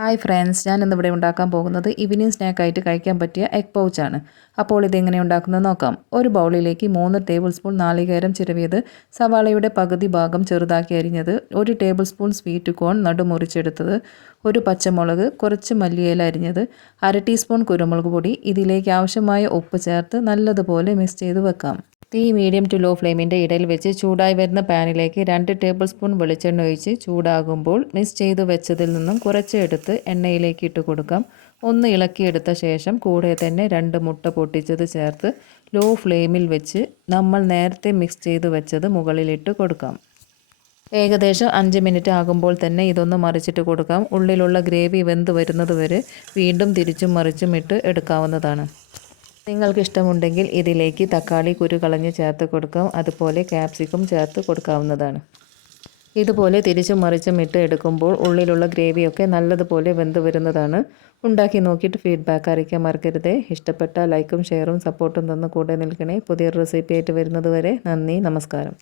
Hi friends, ഞാൻ ഇന്നിവിടെ ഉണ്ടാക്കാൻ പോകുന്നത് ഈവനിങ് സ്നാക്കായിട്ട് കഴിക്കാൻ പറ്റിയ എഗ് പൗച്ചാണ്. അപ്പോൾ ഇതെങ്ങനെ ഉണ്ടാക്കുന്നത് നോക്കാം. ഒരു ബൗളിലേക്ക് 3 ടേബിൾ സ്പൂൺ നാളികേരം ചിരവിയത്, സവാളയുടെ പകുതി ഭാഗം ചെറുതാക്കി അരിഞ്ഞത്, 1 ടേബിൾ സ്പൂൺ സ്വീറ്റ് കോൺ നടുമുറിച്ചെടുത്തത്, ഒരു പച്ചമുളക്, കുറച്ച് മല്ലിയില അരിഞ്ഞത്, 1/2 ടീസ്പൂൺ കുരുമുളക് പൊടി. ഇതിലേക്ക് ആവശ്യമായ ഉപ്പ് ചേർത്ത് നല്ലതുപോലെ മിക്സ് ചെയ്ത് വെക്കാം. തീ മീഡിയം ടു ലോ ഫ്ലെയിമിൻ്റെ ഇടയിൽ വെച്ച് ചൂടായി വരുന്ന പാനിലേക്ക് 2 ടേബിൾ സ്പൂൺ വെളിച്ചെണ്ണ ഒഴിച്ച് ചൂടാകുമ്പോൾ മിക്സ് ചെയ്ത് വെച്ചതിൽ നിന്നും കുറച്ച് എടുത്ത് എണ്ണയിലേക്ക് ഇട്ട് കൊടുക്കാം. ഒന്ന് ഇളക്കിയെടുത്ത ശേഷം കൂടെ തന്നെ 2 മുട്ട പൊട്ടിച്ചത് ചേർത്ത് ലോ ഫ്ലെയിമിൽ വെച്ച് നമ്മൾ നേരത്തെ മിക്സ് ചെയ്ത് വെച്ചത് മുകളിലിട്ട് കൊടുക്കാം. ഏകദേശം 5 മിനിറ്റ് ആകുമ്പോൾ തന്നെ ഇതൊന്ന് മറിച്ചിട്ട് കൊടുക്കാം. ഉള്ളിലുള്ള ഗ്രേവി വെന്ത് വരുന്നത് വരെ വീണ്ടും തിരിച്ചും മറിച്ചും ഇട്ട് എടുക്കാവുന്നതാണ്. നിങ്ങൾക്ക് ഇഷ്ടമുണ്ടെങ്കിൽ ഇതിലേക്ക് തക്കാളി കുരു കളഞ്ഞ് ചേർത്ത് കൊടുക്കാം. അതുപോലെ ക്യാപ്സിക്കം ചേർത്ത് കൊടുക്കാവുന്നതാണ്. ഇതുപോലെ തിരിച്ചും മറിച്ചും ഇട്ട് എടുക്കുമ്പോൾ ഉള്ളിലുള്ള ഗ്രേവിയൊക്കെ നല്ലതുപോലെ വെന്ത് വരുന്നതാണ്. ഉണ്ടാക്കി നോക്കിയിട്ട് ഫീഡ്ബാക്ക് അറിയിക്കാൻ മറക്കരുത്. ഇഷ്ടപ്പെട്ട ലൈക്കും ഷെയറും സപ്പോർട്ടും തന്ന് കൂടെ നിൽക്കണേ. പുതിയൊരു റെസിപ്പി ആയിട്ട് വരുന്നത് വരെ നന്ദി, നമസ്കാരം.